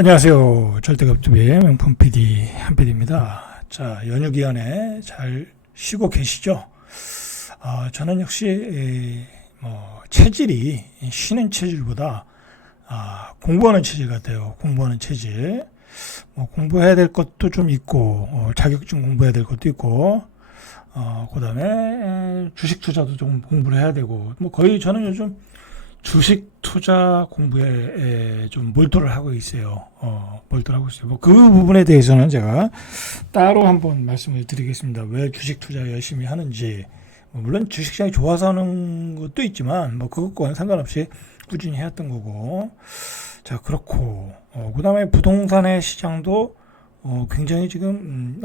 안녕하세요. 절대급투비의 명품 PD 한PD입니다. 자, 연휴 기간에 잘 쉬고 계시죠? 저는 역시 체질이 쉬는 체질보다 공부하는 체질 같아요. 공부하는 체질. 공부해야 될 것도 좀 있고 자격증 공부해야 될 것도 있고 그다음에 주식 투자도 좀 공부를 해야 되고 거의 저는 요즘 주식 투자 공부에 좀 몰두를 하고 있어요. 몰두를 하고 있어요. 그 부분에 대해서는 제가 따로 한번 말씀을 드리겠습니다. 왜 주식 투자 열심히 하는지. 물론 주식시장이 좋아서 하는 것도 있지만, 그것과는 상관없이 꾸준히 해왔던 거고. 자, 그렇고, 그 다음에 부동산의 시장도, 굉장히 지금,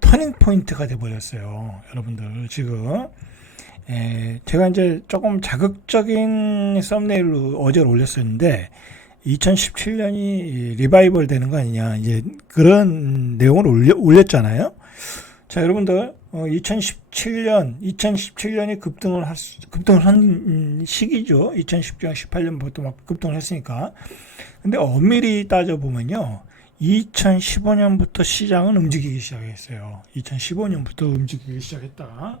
터닝 포인트가 돼버렸어요. 여러분들, 지금. 제가 이제 조금 자극적인 썸네일로 어제 올렸었는데 2017년이 리바이벌 되는 거 아니냐 이제 그런 내용을 올렸잖아요. 자, 여러분들 2017년이 급등을 한 시기죠. 2017년 18년부터 막 급등을 했으니까. 근데 엄밀히 따져 보면요. 2015년부터 시장은 움직이기 시작했어요. 2015년부터 움직이기 시작했다.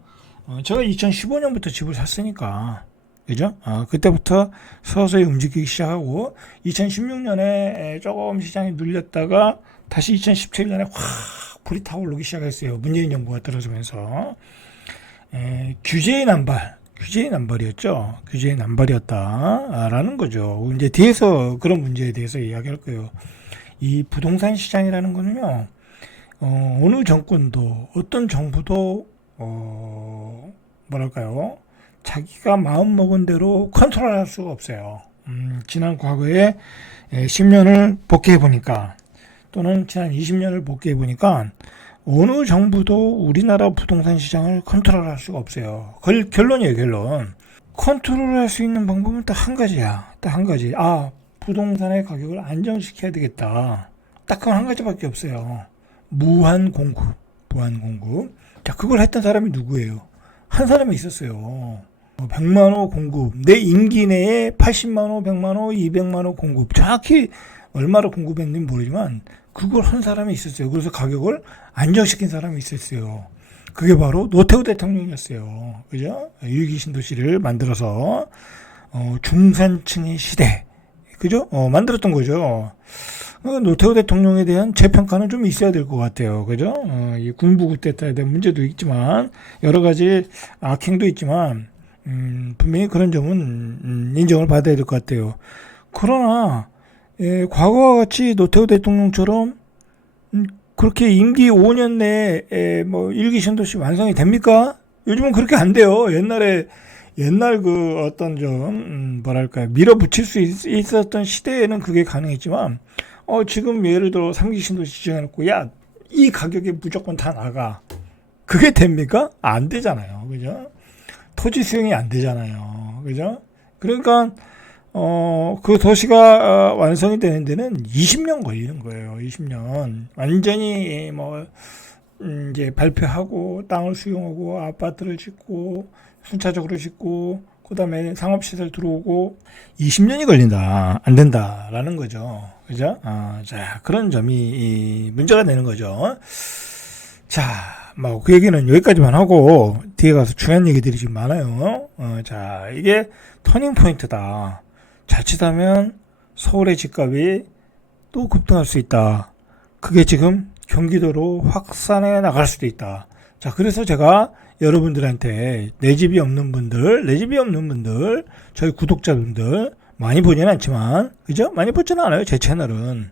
제가 2015년부터 집을 샀으니까, 그죠? 그때부터 서서히 움직이기 시작하고, 2016년에 조금 시장이 눌렸다가, 다시 2017년에 확 불이 타오르기 시작했어요. 문재인 정부가 들어서면서. 규제의 남발이었죠. 규제의 남발이었다라는 거죠. 이제 뒤에서 그런 문제에 대해서 이야기할 거예요. 이 부동산 시장이라는 거는요, 어느 정권도, 어떤 정부도 자기가 마음먹은 대로 컨트롤할 수가 없어요. 지난 과거에 10년을 복귀해보니까, 또는 지난 20년을 복귀해보니까, 어느 정부도 우리나라 부동산 시장을 컨트롤할 수가 없어요. 결론이에요, 결론. 컨트롤할 수 있는 방법은 딱 한 가지야. 딱 한 가지. 부동산의 가격을 안정시켜야 되겠다. 딱 그건 한 가지밖에 없어요. 무한 공급. 자, 그걸 했던 사람이 누구예요? 한 사람이 있었어요. 100만호 공급. 내 임기 내에 80만호, 100만호, 200만호 공급. 정확히 얼마를 공급했는지 모르지만 그걸 한 사람이 있었어요. 그래서 가격을 안정시킨 사람이 있었어요. 그게 바로 노태우 대통령이었어요. 그죠? 유기 신도시를 만들어서 중산층의 시대. 그죠? 만들었던 거죠. 노태우 대통령에 대한 재평가는 좀 있어야 될 것 같아요. 그죠? 이 군부 쿠데타에 대한 문제도 있지만, 여러 가지 악행도 있지만, 분명히 그런 점은 인정을 받아야 될 것 같아요. 그러나, 과거와 같이 노태우 대통령처럼, 그렇게 임기 5년 내에, 일기 신도시 완성이 됩니까? 요즘은 그렇게 안 돼요. 옛날 그 어떤 좀, 밀어붙일 수 있었던 시대에는 그게 가능했지만, 지금 예를 들어 3기 신도시 지정해놓고, 이 가격에 무조건 다 나가. 그게 됩니까? 안 되잖아요. 그죠? 토지 수용이 안 되잖아요. 그죠? 그러니까, 그 도시가 완성이 되는 데는 20년 걸리는 거예요. 20년. 완전히, 이제 발표하고, 땅을 수용하고, 아파트를 짓고, 순차적으로 짓고, 그 다음에 상업시설 들어오고 20년이 걸린다. 안 된다라는 거죠. 그죠? 자, 그런 점이 문제가 되는 거죠. 자, 그 얘기는 여기까지만 하고 뒤에 가서 중요한 얘기들이 좀 많아요. 자, 이게 터닝 포인트다. 자칫하면 서울의 집값이 또 급등할 수 있다. 그게 지금 경기도로 확산해 나갈 수도 있다. 자, 그래서 제가 여러분들한테 내 집이 없는 분들, 저희 구독자분들, 많이 보지는 않지만, 그죠? 많이 보지는 않아요. 제 채널은.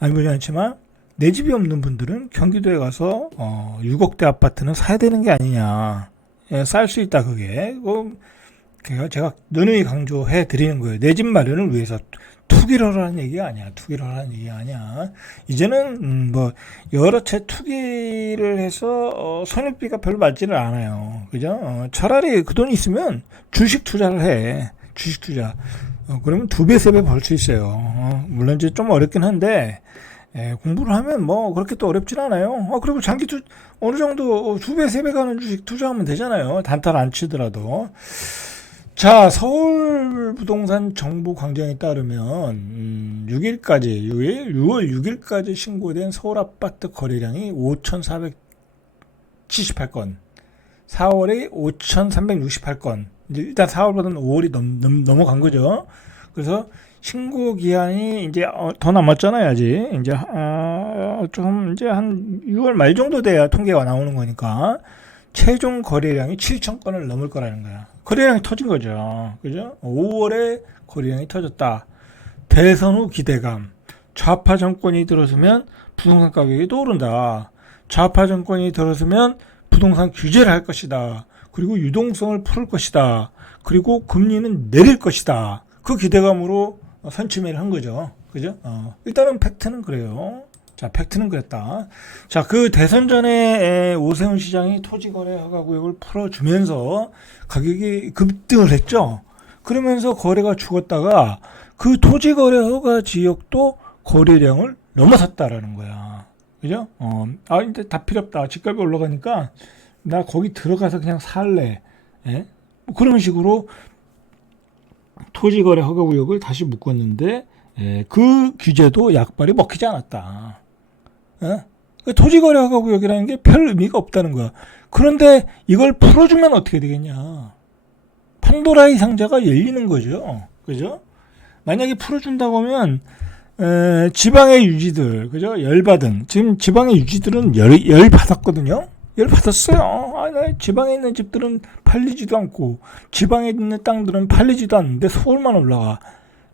많이 보지는 않지만, 내 집이 없는 분들은 경기도에 가서, 6억대 아파트는 사야 되는 게 아니냐. 쌀 수 있다, 그게. 제가 누누이 강조해 드리는 거예요. 내 집 마련을 위해서. 투기를 하라는 얘기가 아니야. 이제는 여러 채 투기를 해서 손해비가 별로 많지는 않아요. 그죠? 차라리 그 돈이 있으면 주식 투자를 해. 주식 투자. 그러면 2배, 3배 벌 수 있어요. 물론 이제 좀 어렵긴 한데 공부를 하면 그렇게 또 어렵진 않아요. 그리고 어느 정도 2배, 3배 가는 주식 투자하면 되잖아요. 단타를 안 치더라도. 자, 서울 부동산 정부 광장에 따르면 6일까지 6월 6일까지 신고된 서울 아파트 거래량이 5,478건, 4월에 5,368건. 일단 4월보다는 5월이 넘어간 거죠. 그래서 신고 기한이 이제 더 남았잖아요, 아직. 이제 좀 이제 한 6월 말 정도 돼야 통계가 나오는 거니까 최종 거래량이 7천 건을 넘을 거라는 거야. 거래량이 터진 거죠. 그죠? 5월에 거래량이 터졌다. 대선 후 기대감. 좌파 정권이 들어서면 부동산 가격이 또 오른다. 좌파 정권이 들어서면 부동산 규제를 할 것이다. 그리고 유동성을 풀 것이다. 그리고 금리는 내릴 것이다. 그 기대감으로 선취매를 한 거죠. 그죠? 일단은 팩트는 그래요. 자, 팩트는 그랬다. 자, 그 대선 전에 오세훈 시장이 토지거래 허가구역을 풀어주면서 가격이 급등을 했죠. 그러면서 거래가 죽었다가 그 토지거래 허가 지역도 거래량을 넘어섰다라는 거야. 그죠? 이제 다 필요 없다. 집값이 올라가니까 나 거기 들어가서 그냥 살래. 예? 그런 식으로 토지거래 허가구역을 다시 묶었는데 그 규제도 약발이 먹히지 않았다. 토지거래 허가구역이라는 게 별 의미가 없다는 거야. 그런데 이걸 풀어주면 어떻게 되겠냐? 판도라의 상자가 열리는 거죠. 그죠? 만약에 풀어준다고 하면 지방의 유지들, 그죠? 열받은, 지금 지방의 유지들은 열 받았거든요? 열 받았어요. 지방에 있는 집들은 팔리지도 않고, 지방에 있는 땅들은 팔리지도 않는데 서울만 올라가.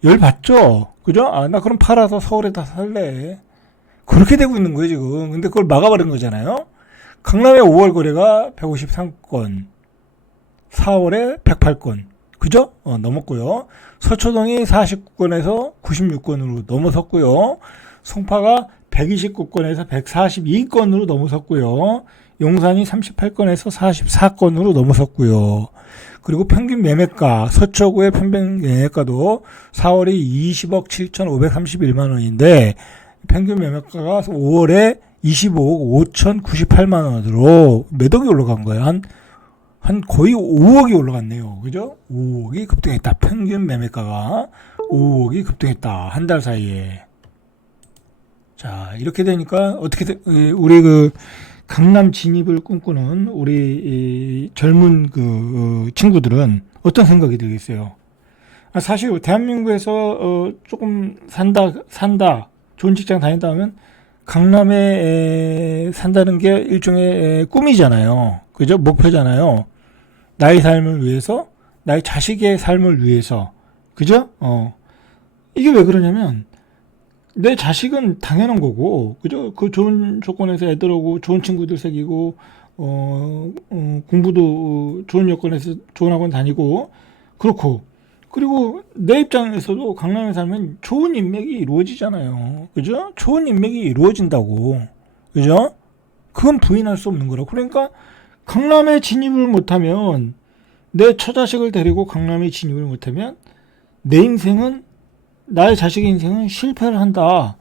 열 받죠? 그죠? 나 그럼 팔아서 서울에다 살래. 그렇게 되고 있는 거예요, 지금. 근데 그걸 막아버린 거잖아요? 강남의 5월 거래가 153건, 4월에 108건. 그죠? 넘었고요. 서초동이 49건에서 96건으로 넘어섰고요. 송파가 129건에서 142건으로 넘어섰고요. 용산이 38건에서 44건으로 넘어섰고요. 그리고 평균 매매가, 서초구의 평균 매매가도 4월이 20억 7,531만 원인데 평균 매매가가 5월에 25억 5,098만 원으로 몇 억이 올라간 거예요? 한 거의 5억이 올라갔네요. 그죠? 5억이 급등했다. 평균 매매가가 5억이 급등했다. 한 달 사이에. 자, 이렇게 되니까 어떻게 우리 그 강남 진입을 꿈꾸는 우리 젊은 그 친구들은 어떤 생각이 들겠어요? 사실 대한민국에서 조금 산다, 좋은 직장 다닌다 하면 강남에 산다는 게 일종의 꿈이잖아요. 그죠? 목표잖아요. 나의 삶을 위해서, 나의 자식의 삶을 위해서. 그죠? 이게 왜 그러냐면, 내 자식은 당연한 거고, 그죠? 그 좋은 조건에서 애들하고 좋은 친구들 사귀고, 공부도 좋은 여건에서 좋은 학원 다니고, 그렇고, 그리고 내 입장에서도 강남에 살면 좋은 인맥이 이루어지잖아요. 그죠? 좋은 인맥이 이루어진다고. 그죠? 그건 부인할 수 없는 거라고. 그러니까, 강남에 진입을 못하면 내 처자식을 데리고 강남에 진입을 못하면 내 인생은 나의 자식의 인생은 실패를 한다.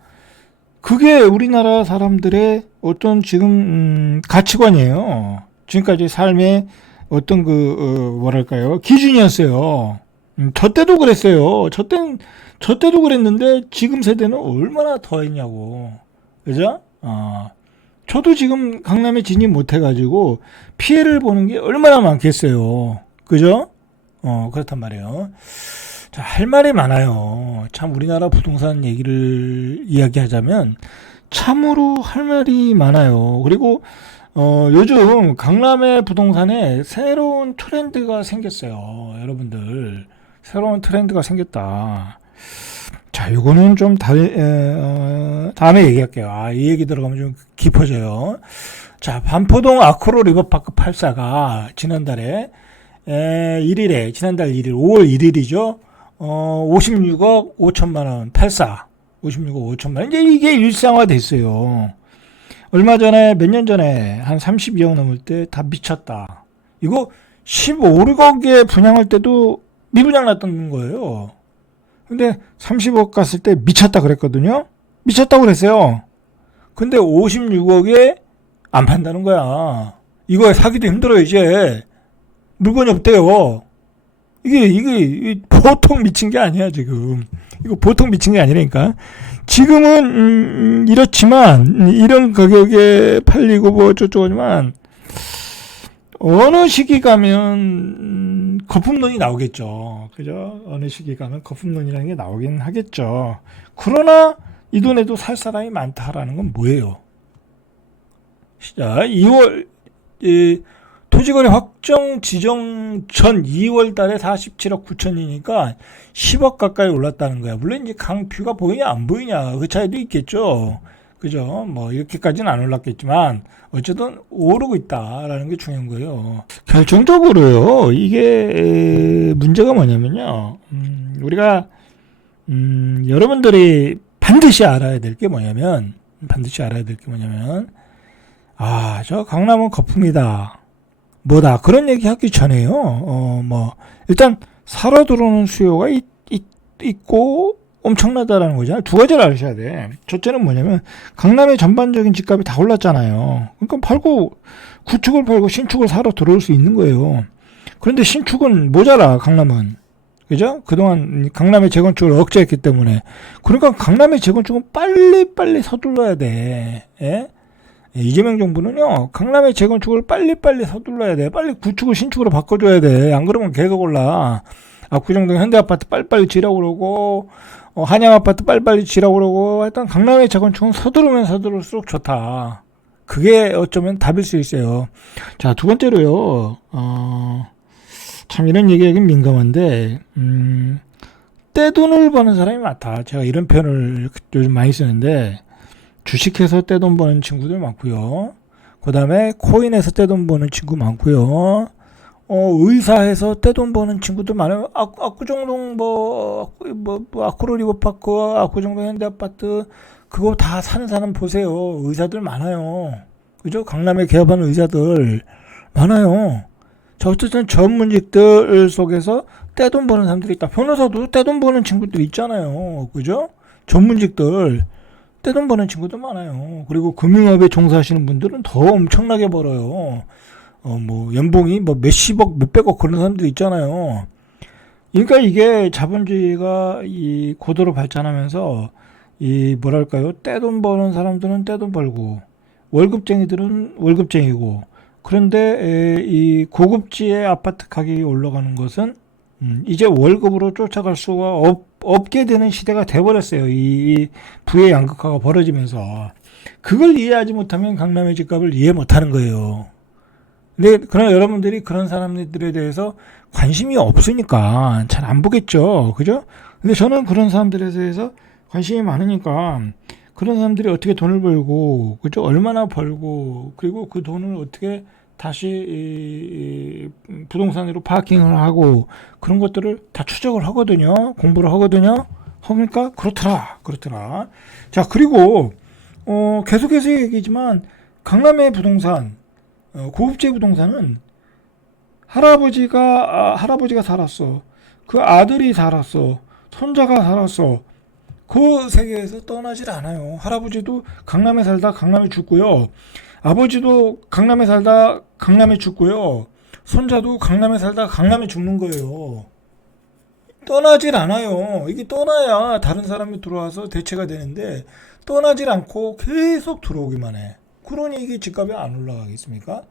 그게 우리나라 사람들의 어떤 지금 가치관이에요. 지금까지 삶의 어떤 뭐랄까요 기준이었어요. 저 때도 그랬어요. 저 때도 그랬는데 지금 세대는 얼마나 더 했냐고. 그죠? 저도 지금 강남에 진입 못해가지고 피해를 보는 게 얼마나 많겠어요. 그죠? 그렇단 말이에요. 자, 할 말이 많아요. 참 우리나라 부동산 얘기를 이야기하자면 참으로 할 말이 많아요. 그리고 요즘 강남의 부동산에 새로운 트렌드가 생겼어요. 여러분들. 새로운 트렌드가 생겼다. 자, 요거는 좀 다음에 얘기할게요. 이 얘기 들어가면 좀 깊어져요. 자, 반포동 아크로 리버파크 84가 지난달 1일에 5월 1일이죠. 56억 5천만 원 84. 56억 5천만 원. 이제 이게 일상화 됐어요. 얼마 전에, 몇 년 전에 한 32억 넘을 때 다 미쳤다. 이거 15억에 분양할 때도 미분양 났던 거예요. 근데 30억 갔을 때 미쳤다 그랬거든요. 미쳤다고 그랬어요. 근데 56억에 안 판다는 거야. 이거 사기도 힘들어 이제. 물건이 없대요. 이게 보통 미친 게 아니야, 지금. 이거 보통 미친 게 아니라니까. 지금은, 이렇지만, 이런 가격에 팔리고 뭐 어쩌고저쩌고지만, 어느 시기 가면, 거품론이 나오겠죠. 그죠? 어느 시기 가면 거품론이라는 게 나오긴 하겠죠. 그러나, 이 돈에도 살 사람이 많다라는 건 뭐예요? 자, 2월, 토지거래 확정 지정 전 2월 달에 47억 9천이니까 10억 가까이 올랐다는 거야. 물론 이제 강뷰가 보이냐 안 보이냐 그 차이도 있겠죠. 그죠? 뭐 이렇게까지는 안 올랐겠지만 어쨌든 오르고 있다라는 게 중요한 거예요. 결정적으로요. 이게 문제가 뭐냐면요. 우리가 여러분들이 반드시 알아야 될 게 뭐냐면 저 강남은 거품이다. 뭐다 그런 얘기 하기 전에요. 뭐 일단 사러 들어오는 수요가 있고 엄청나다라는 거잖아요. 두 가지를 아셔야 돼. 첫째는 뭐냐면 강남의 전반적인 집값이 다 올랐잖아요. 그러니까 구축을 팔고 신축을 사러 들어올 수 있는 거예요. 그런데 신축은 모자라 강남은. 그죠? 그동안 강남의 재건축을 억제했기 때문에. 그러니까 강남의 재건축은 빨리 서둘러야 돼. 예? 이재명 정부는요, 강남의 재건축을 빨리 서둘러야 돼. 빨리 구축을 신축으로 바꿔줘야 돼. 안 그러면 계속 올라. 압구정동 현대아파트 빨리빨리 지라고 그러고, 한양아파트 빨리빨리 지라고 그러고, 하여튼 강남의 재건축은 서두르면 서두를수록 좋다. 그게 어쩌면 답일 수 있어요. 자, 두 번째로요, 참 이런 얘기하긴 민감한데, 떼돈을 버는 사람이 많다. 제가 이런 표현을 요즘 많이 쓰는데, 주식해서 떼돈 버는 친구들 많고요. 그 다음에 코인에서 떼돈 버는 친구 많고요. 의사해서 떼돈 버는 친구들 많아요. 압구정동 아쿠로 리버파크, 압구정동 현대아파트 그거 다 사는 사람 보세요. 의사들 많아요. 그죠? 강남에 개업하는 의사들 많아요. 자, 어쨌든 전문직들 속에서 떼돈 버는 사람들이 있다. 변호사도 떼돈 버는 친구들 있잖아요. 그죠? 전문직들 떼돈 버는 친구도 많아요. 그리고 금융업에 종사하시는 분들은 더 엄청나게 벌어요. 뭐 연봉이 뭐 몇십억, 몇백억 그런 사람들 있잖아요. 그러니까 이게 자본주의가 이 고도로 발전하면서 이 뭐랄까요? 떼돈 버는 사람들은 떼돈 벌고 월급쟁이들은 월급쟁이고 그런데 이 고급지의 아파트 가격이 올라가는 것은 이제 월급으로 쫓아갈 수가 없게 되는 시대가 돼버렸어요. 이 부의 양극화가 벌어지면서. 그걸 이해하지 못하면 강남의 집값을 이해 못하는 거예요. 근데 그러나 여러분들이 그런 사람들에 대해서 관심이 없으니까 잘 안 보겠죠. 그죠? 근데 저는 그런 사람들에 대해서 관심이 많으니까 그런 사람들이 어떻게 돈을 벌고, 그죠? 얼마나 벌고, 그리고 그 돈을 어떻게 다시 부동산으로 파킹을 하고 그런 것들을 다 추적을 하거든요. 공부를 하거든요. 그러니까 그렇더라. 자, 그리고 계속해서 얘기지만 강남의 부동산, 고급지 부동산은 할아버지가 살았어. 그 아들이 살았어. 손자가 살았어. 그 세계에서 떠나질 않아요. 할아버지도 강남에 살다 강남에 죽고요. 아버지도 강남에 살다 강남에 죽고요. 손자도 강남에 살다 강남에 죽는 거예요. 떠나질 않아요. 이게 떠나야 다른 사람이 들어와서 대체가 되는데 떠나질 않고 계속 들어오기만 해. 그러니 이게 집값이 안 올라가겠습니까?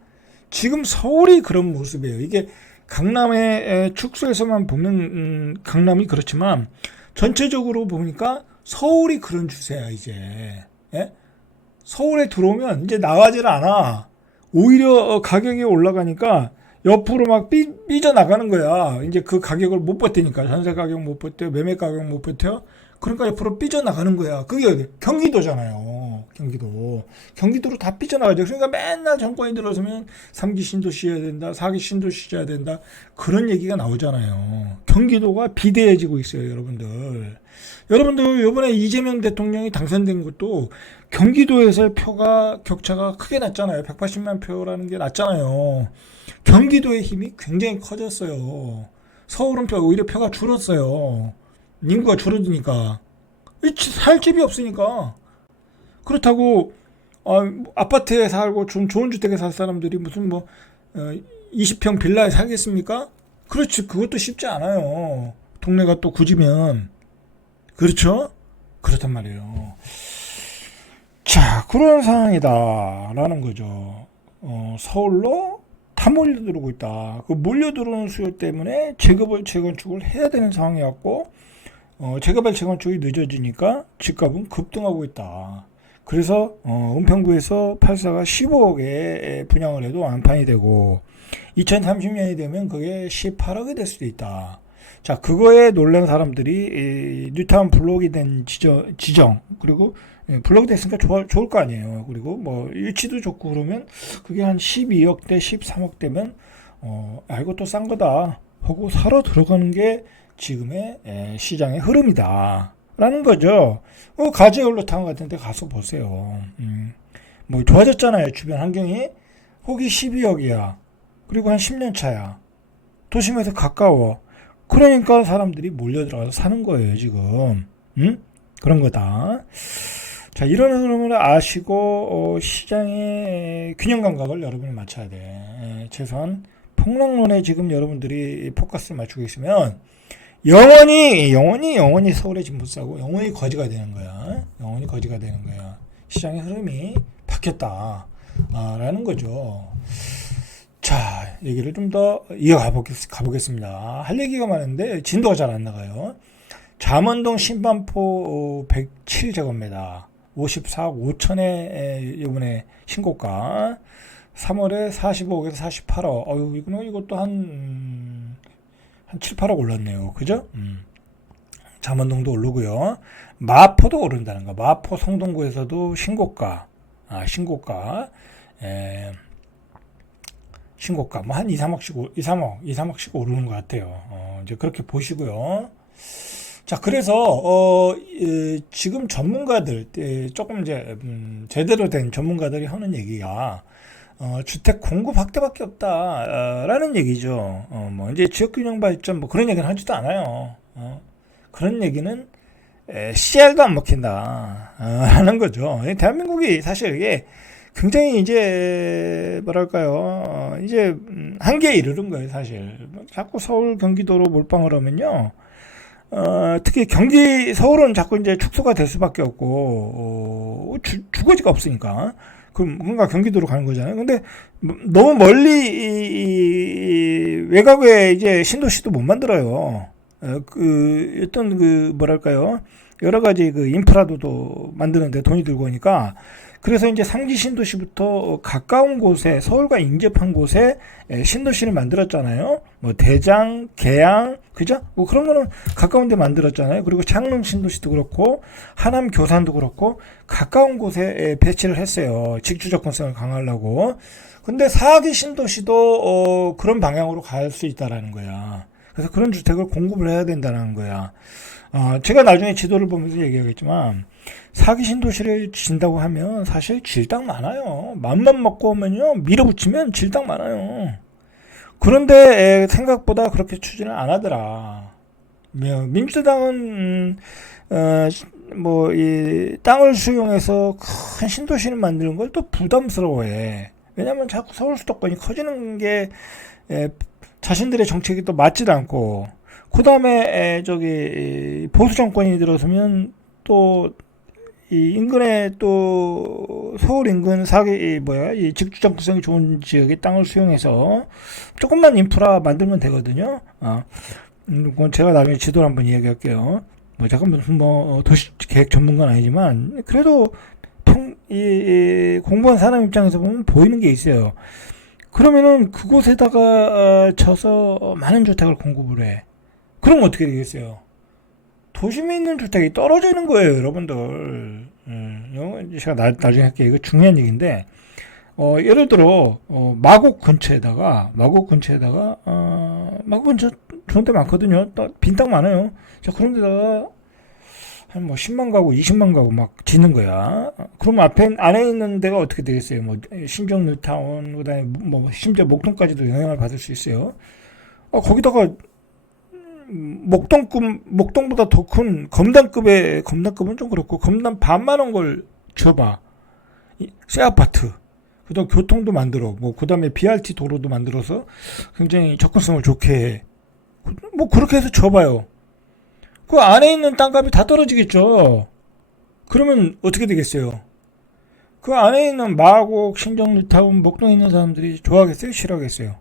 지금 서울이 그런 모습이에요. 이게 강남의 축소에서만 보면 강남이 그렇지만 전체적으로 보니까 서울이 그런 추세야 이제. 예? 서울에 들어오면 이제 나가질 않아. 오히려 가격이 올라가니까 옆으로 막 삐져나가는 거야. 이제 그 가격을 못 버티니까. 전세 가격 못 버텨, 매매 가격 못 버텨. 그러니까 옆으로 삐져나가는 거야. 그게 어디? 경기도잖아요. 경기도로 다 삐져나가죠. 그러니까 맨날 정권이 들어서면 3기 신도시 해야 된다, 4기 신도시 해야 된다. 그런 얘기가 나오잖아요. 경기도가 비대해지고 있어요, 여러분들. 여러분들 이번에 이재명 대통령이 당선된 것도 경기도에서의 격차가 크게 났잖아요. 180만 표라는 게 났잖아요. 경기도의 힘이 굉장히 커졌어요. 서울은 오히려 표가 줄었어요. 인구가 줄어드니까. 살 집이 없으니까. 그렇다고 아파트에 살고 좀 좋은 주택에 살 사람들이 무슨 20평 빌라에 살겠습니까? 그렇지. 그것도 쉽지 않아요. 동네가 또 굳으면. 그렇죠? 그렇단 말이에요. 자, 그런 상황이다라는 거죠. 서울로 다 몰려들어오고 있다. 그 몰려들어오는 수요 때문에 재개발 재건축을 해야 되는 상황이었고, 재개발 재건축이 늦어지니까 집값은 급등하고 있다. 그래서 은평구에서 8사가 15억에 분양을 해도 완판이 되고 2030년이 되면 그게 18억이 될 수도 있다. 자, 그거에 놀란 사람들이 뉴타운 블록이 된 지정 그리고 블록이 됐으니까 좋을 거 아니에요. 그리고 뭐 위치도 좋고 그러면 그게 한 12억대 13억대면 이것도 싼 거다 하고 사러 들어가는 게 지금의 시장의 흐름이다 라는 거죠. 가재 올라타운 같은 데 가서 보세요. 뭐 좋아졌잖아요. 주변 환경이. 거기 12억이야. 그리고 한 10년 차야. 도심에서 가까워. 그러니까 사람들이 몰려들어가서 사는 거예요, 지금. 그런 거다. 자, 이런 흐름을 아시고 시장의 균형 감각을 여러분이 맞춰야 돼. 최소한 폭락론에 지금 여러분들이 포커스를 맞추고 있으면 영원히 서울에 집 못 사고 영원히 거지가 되는 거야. 영원히 거지가 되는 거야. 시장의 흐름이 바뀌었다. 라는 거죠. 자, 얘기를 좀 더 가보겠습니다. 할 얘기가 많은데 진도가 잘 안 나가요. 잠원동 신반포 107제곱미터 54억 5천에 이번에 신고가 3월에 45억에서 48억. 이것도 한 7, 8억 올랐네요. 그죠? 잠원동도 오르고요. 마포도 오른다는 거. 마포 성동구에서도 신고가 뭐 한 2, 3억씩 오르는 것 같아요. 이제 그렇게 보시고요. 자, 그래서 지금 전문가들 조금 이제 제대로 된 전문가들이 하는 얘기가 주택 공급 확대밖에 없다라는 얘기죠. 뭐 이제 지역균형 발전 뭐 그런 얘기는 하지도 않아요. 그런 얘기는 씨알도 안 먹힌다 라는 거죠. 대한민국이 사실 이게 굉장히 이제 뭐랄까요, 이제 한계에 이르는 거예요. 사실 자꾸 서울 경기도로 몰빵을 하면요, 특히 서울은 자꾸 이제 축소가 될 수밖에 없고 주거지가 없으니까 그럼 뭔가 경기도로 가는 거잖아요. 근데 너무 멀리 외곽에 이제 신도시도 못 만들어요. 뭐랄까요, 여러 가지 그 인프라도 만드는데 돈이 들고 오니까. 그래서 이제 상지 신도시부터 가까운 곳에, 서울과 인접한 곳에 신도시를 만들었잖아요. 뭐 대장, 계양, 그죠? 뭐 그런 거는 가까운 데 만들었잖아요. 그리고 창릉 신도시도 그렇고 하남 교산도 그렇고 가까운 곳에 배치를 했어요. 직주 접근성을 강화하려고. 근데 사기 신도시도 그런 방향으로 갈 수 있다라는 거야. 그래서 그런 주택을 공급을 해야 된다는 거야. 제가 나중에 지도를 보면서 얘기하겠지만 사기 신도시를 진다고 하면 사실 질당 많아요. 맘만 먹고 오면요, 밀어붙이면 질당 많아요. 그런데 생각보다 그렇게 추진을 안 하더라. 민주당은 뭐 이 땅을 수용해서 큰 신도시를 만드는 걸 또 부담스러워해. 왜냐면 자꾸 서울 수도권이 커지는 게 자신들의 정책이 또 맞지도 않고, 그 다음에 저기 보수 정권이 들어서면 또 이 인근에 또 서울 인근 이 직주정부성이 좋은 지역의 땅을 수용해서 조금만 인프라 만들면 되거든요. 그건 제가 나중에 지도를 한번 이야기할게요. 뭐 잠깐 뭐 도시 계획 전문가는 아니지만 그래도 공무원 사람 입장에서 보면 보이는 게 있어요. 그러면은 그곳에다가 쳐서 많은 주택을 공급을 해. 그럼 어떻게 되겠어요? 도심에 있는 주택이 떨어지는 거예요, 여러분들. 제가 나중에 할게요. 이거 중요한 얘기인데, 예를 들어 마곡 근처에다가 마곡 근처 좋은 데 많거든요. 빈 땅 많아요. 자, 그런 데다가 한 뭐 10만 가구, 20만 가구 막 짓는 거야. 그럼 안에 있는 데가 어떻게 되겠어요? 뭐 신정 뉴타운, 그다음에 뭐 심지어 목동까지도 영향을 받을 수 있어요. 거기다가 목동보다 더 큰 검단급은 좀 그렇고, 검단 반만 원 걸 줘봐. 새 아파트. 그다음 교통도 만들어. 뭐 그다음에 BRT 도로도 만들어서 굉장히 접근성을 좋게 해. 뭐 그렇게 해서 줘봐요. 그 안에 있는 땅값이 다 떨어지겠죠. 그러면 어떻게 되겠어요? 그 안에 있는 마곡, 신정, 루타운, 목동에 있는 사람들이 좋아하겠어요? 싫어하겠어요?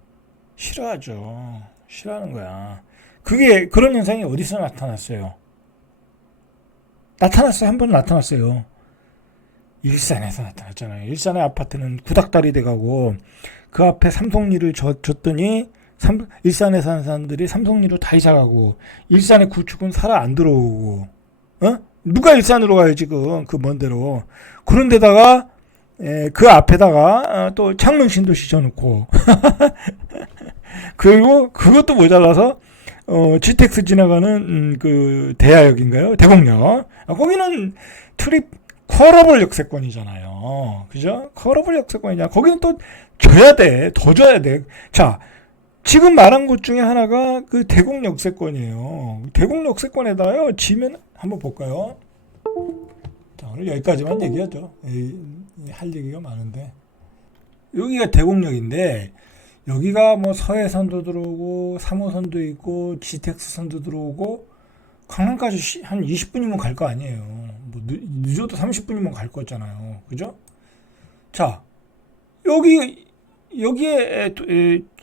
싫어하죠. 싫어하는 거야. 그게 그런 현상이 어디서 나타났어요? 나타났어요. 한 번 나타났어요. 일산에서 나타났잖아요. 일산의 아파트는 구닥다리 돼가고 그 앞에 삼성리를 줬더니 일산에 사는 사람들이 삼성리로 다 이사가고 일산의 구축은 살아 안 들어오고 누가 일산으로 가요 지금 그 먼 데로. 그런 데다가 그 앞에다가 또 창릉 신도시 져놓고 그리고 그것도 모자라서 GTX 지나가는 그 대하역인가요? 대곡역. 거기는 컬러블 역세권이잖아요. 그죠? 컬러블 역세권이잖아. 거기는 또 줘야 돼. 더 줘야 돼. 자, 지금 말한 것 중에 하나가 그 대곡 역세권이에요. 대곡 역세권에다요, 지면 한번 볼까요? 자, 오늘 여기까지만 얘기하죠. 할 얘기가 많은데. 여기가 대곡역인데, 여기가 뭐 서해선도 들어오고, 3호선도 있고, GTX선도 들어오고, 강남까지 한 20분이면 갈 거 아니에요. 뭐 늦어도 30분이면 갈 거잖아요. 그죠? 자, 여기에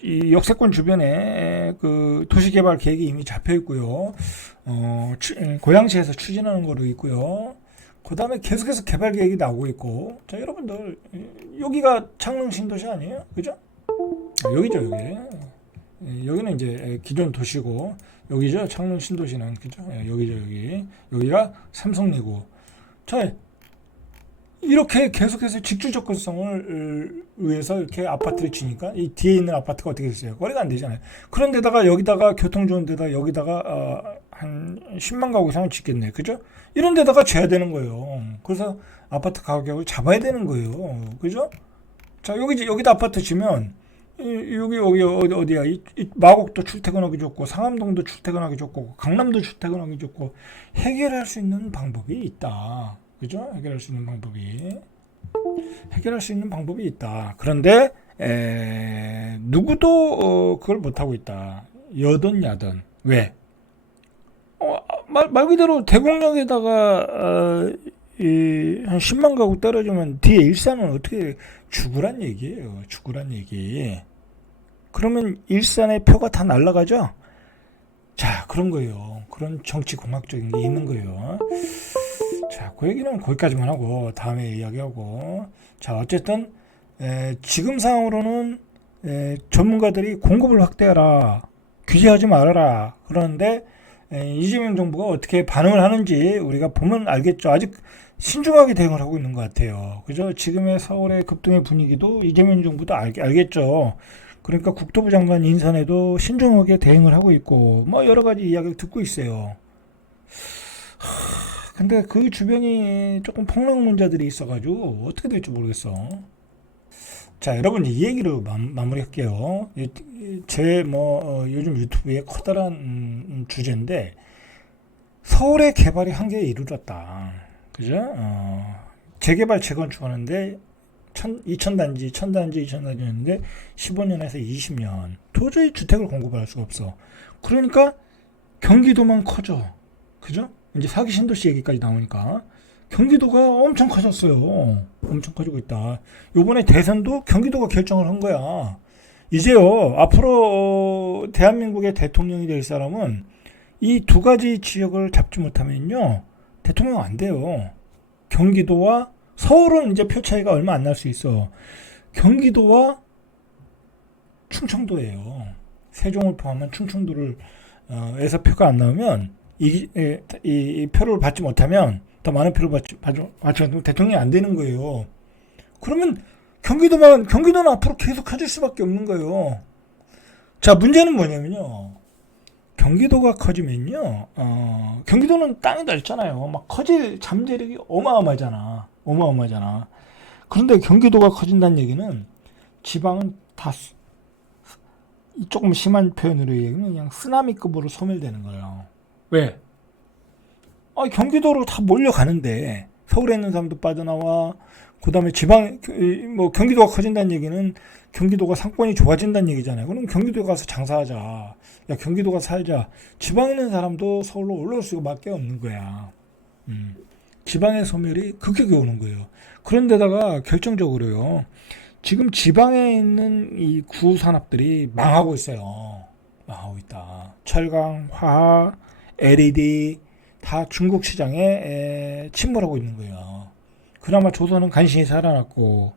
이 역세권 주변에 그 도시개발 계획이 이미 잡혀 있고요. 고양시에서 추진하는 거로 있고요. 그 다음에 계속해서 개발 계획이 나오고 있고. 자, 여러분들 여기가 창릉 신도시 아니에요? 그죠? 여기죠, 여기. 여기는 이제 기존 도시고 여기죠, 창릉 신도시는. 그죠? 여기죠, 여기. 여기가 삼성리고. 자, 이렇게 계속해서 직주 접근성을 위해서 이렇게 아파트를 지니까 이 뒤에 있는 아파트가 어떻게 됐어요? 거리가 안 되잖아요. 그런데다가 여기다가 교통 좋은 데다 여기다가 한 10만 가구 이상을 짓겠네. 그죠? 이런 데다가 줘야 되는 거예요. 그래서 아파트 가격을 잡아야 되는 거예요. 그죠? 자, 여기다 아파트 지면 여기 어디야? 이 마곡도 출퇴근하기 좋고 상암동도 출퇴근하기 좋고 강남도 출퇴근하기 좋고 해결할 수 있는 방법이 있다. 그죠? 해결할 수 있는 방법이 있다. 그런데 누구도 그걸 못 하고 있다. 여든 야든. 왜? 말 그대로 대곡역에다가 한 10만 가구 떨어지면 뒤에 일산은 어떻게 죽으란 얘기예요. 죽으란 얘기. 그러면 일산의 표가 다 날아가죠? 자, 그런 거예요. 그런 정치 공학적인 게 있는 거예요. 자, 그 얘기는 거기까지만 하고 다음에 이야기하고. 자, 어쨌든 지금 상황으로는 전문가들이 공급을 확대하라, 규제하지 말아라 그러는데 이재명 정부가 어떻게 반응을 하는지 우리가 보면 알겠죠. 아직 신중하게 대응을 하고 있는 것 같아요. 그죠? 지금의 서울의 급등의 분위기도 이재명 정부도 알겠죠. 그러니까 국토부 장관 인선에도 신중하게 대응을 하고 있고 뭐 여러 가지 이야기를 듣고 있어요. 근데 그 주변이 조금 폭락 문제들이 있어가지고 어떻게 될지 모르겠어. 자, 여러분 이 얘기로 마무리할게요. 제 요즘 유튜브에 커다란 주제인데 서울의 개발이 한계에 이르렀다. 그죠? 재개발 재건축하는데 2000단지, 2000단지였는데 15년에서 20년 도저히 주택을 공급할 수가 없어. 그러니까 경기도만 커져. 그죠? 이제 사기 신도시 얘기까지 나오니까 경기도가 엄청 커졌어요. 엄청 커지고 있다. 요번에 대선도 경기도가 결정을 한 거야. 이제요, 앞으로 대한민국의 대통령이 될 사람은 이 두 가지 지역을 잡지 못하면요, 대통령 안 돼요. 경기도와 서울은 이제 표 차이가 얼마 안 날 수 있어. 경기도와 충청도예요. 세종을 포함한 충청도를 에서 표가 안 나오면 이 표를 받지 못하면 더 많은 표를 받지 못하면 대통령이 안 되는 거예요. 그러면 경기도는 앞으로 계속 커질 수밖에 없는 거예요. 자, 문제는 뭐냐면요. 경기도가 커지면요, 경기도는 땅이 넓잖아요. 막 커질 잠재력이 어마어마하잖아. 그런데 경기도가 커진다는 얘기는 지방은 다 조금 심한 표현으로 얘기하면 그냥 쓰나미급으로 소멸되는 거예요. 왜? 경기도로 다 몰려가는데 서울에 있는 사람도 빠져나와, 그다음에 지방 뭐 경기도가 커진다는 얘기는 경기도가 상권이 좋아진다는 얘기잖아요. 그럼 경기도에 가서 장사하자. 야, 경기도가 살자. 지방에 있는 사람도 서울로 올라올 수밖에 없는 거야. 지방의 소멸이 급격히 오는 거예요. 그런데다가 결정적으로요. 지금 지방에 있는 이 구산업들이 망하고 있어요. 망하고 있다. 철강, 화학, LED 다 중국 시장에 침몰하고 있는 거예요. 그나마 조선은 간신히 살아났고,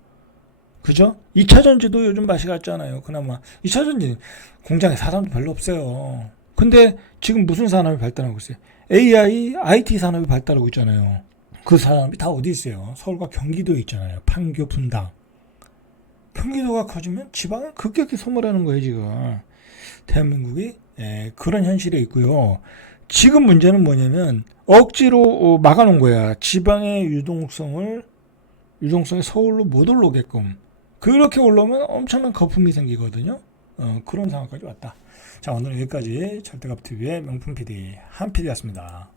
그죠? 2차 전지도 요즘 맛이 갔잖아요. 그나마 2차 전지 공장에 사람도 별로 없어요. 근데 지금 무슨 산업이 발달하고 있어요? AI, IT 산업이 발달하고 있잖아요. 그 산업이 다 어디 있어요? 서울과 경기도에 있잖아요. 판교, 분당. 경기도가 커지면 지방은 급격히 소멸하는 거예요, 지금. 대한민국이 그런 현실에 있고요. 지금 문제는 뭐냐면 억지로 막아놓은 거야. 지방의 유동성이 서울로 못 올라오게끔. 그렇게 올라오면 엄청난 거품이 생기거든요. 그런 상황까지 왔다. 자, 오늘 여기까지 절대값TV의 명품 PD 한 PD였습니다.